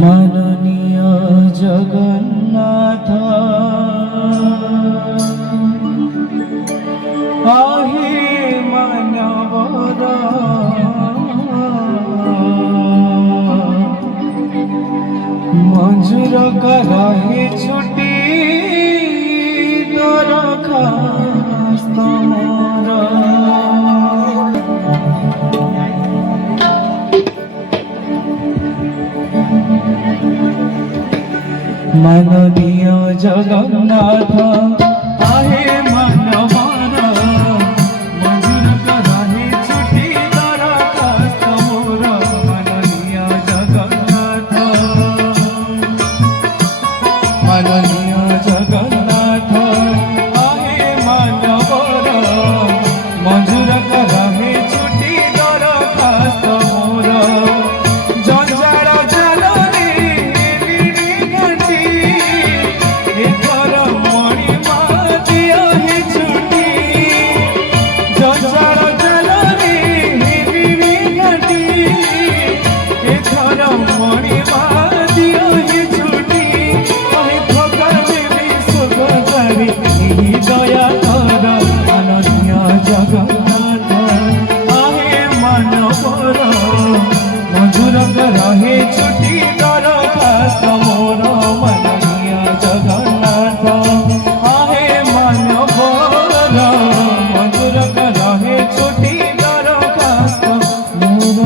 মাননীয় জগন্নাথ আহে মানবর মঞ্জুর করহে ছুটি দরখাস্ত মাননীয় জগন্নাথ আহে মানবর মঞ্জুর করহে ছুটি দরখাস্ত মোর মাননীয় জগন্নাথ মাননীয় জগন্নাথ আহে মানবর মঞ্জুর করহে ছুটি দরখাস্ত মোর জঞ্জাল জালরে বিড়ি ঘাটি এথর মণিমা দিয়হি ছুটি জঞ্জাল জালরে বিড়ি ঘাটি এথর মণিমা দিয়হি ছুটি ওই ভগবান দেবী সুখকারী দয়া কর মাননীয় জগন্নাথ আহে মানবর মঞ্জুর করহে ছুটি দরখাস্ত মোর মাননীয় জগন্নাথ আহে মানবর মঞ্জুর করহে ছুটি দরখাস্ত মোর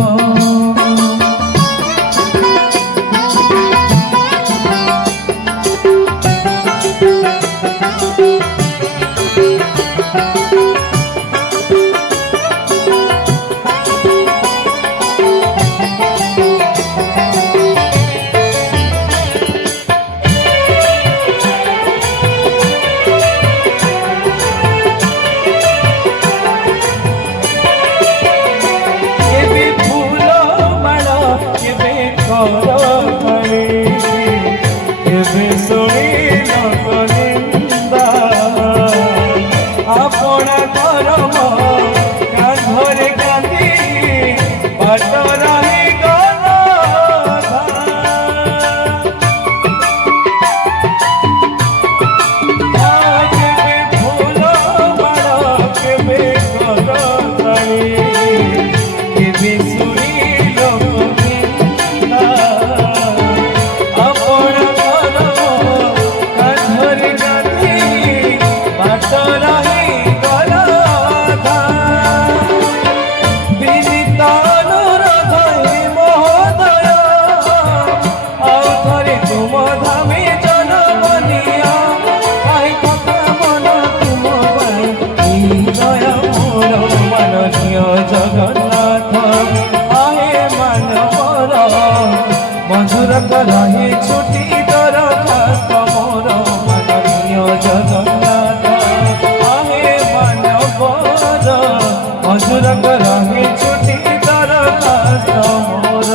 জগন্নাথ আহে মানবর মঞ্জুর করহে ছুটি দরখাস্ত মোর মাননীয় জগন্নাথ আহে মানবর মঞ্জুর করহে ছুটি দরখাস্ত মোর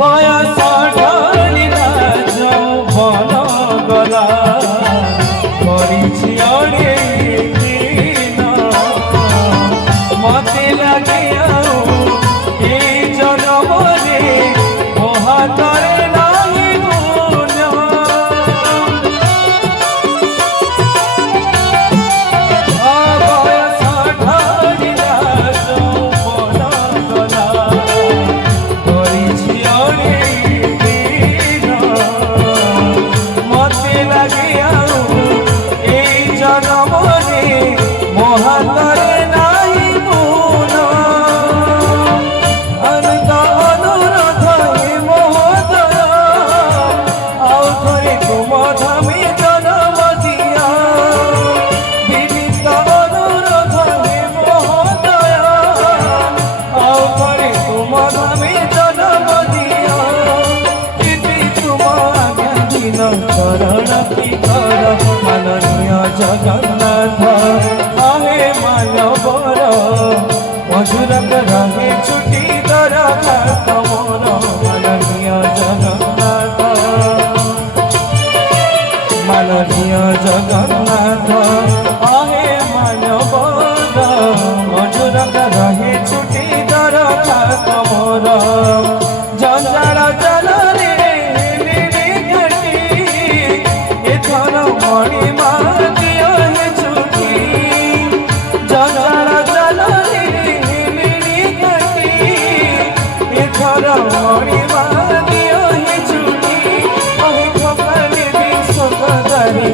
বয়স ঢালিলা যৌবন গলা করিছি অনেক দিন মতে লাগে ଆଉ এই জনমরে মহাতরে নাই গুণ বয়স ঢালিলা যৌবন গলা করিছি জনমরে মহাতরে নাই গুণ মধুর রহে ছুটি দরখাস্ত মোর মাননীয় জগন্নাথ মাননীয় জগন্নাথ আহে মানবদ মধুর রহে ছুটি দরখাস্ত মোর জঞ্জাল জলরে হেলিনি ঘাটি এথর মণিমা দিও হে ছুটি জঞ্জাল জলরে হেলিনি ঘাটি এথর মণিমা দিও হে ছুটি ওহে ভবানী বিশ্বকদারি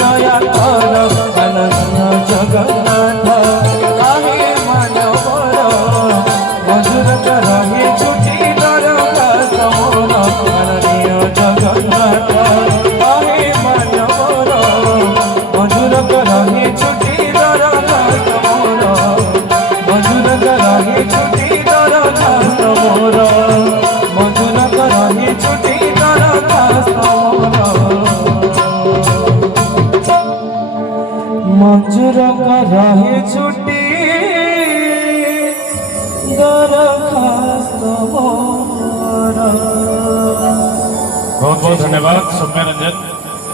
দয়া কর অনন্ত জগন্নাথ আহে মানবর মধুর রহে ছুটি দরখাস্ত মোর মাননীয় জগন্নাথ আহে মানবর মধুর রহে ছুটি দরখাস্ত মোর মধুর রহে ছুটি দরখাস্ত মোর মধুর রহে ছুটি দরখাস্ত মোর মঞ্জুর রহে ছুটি দরখাস্ত মোর। बहुत बहुत धन्यवाद सौम्या रंजन।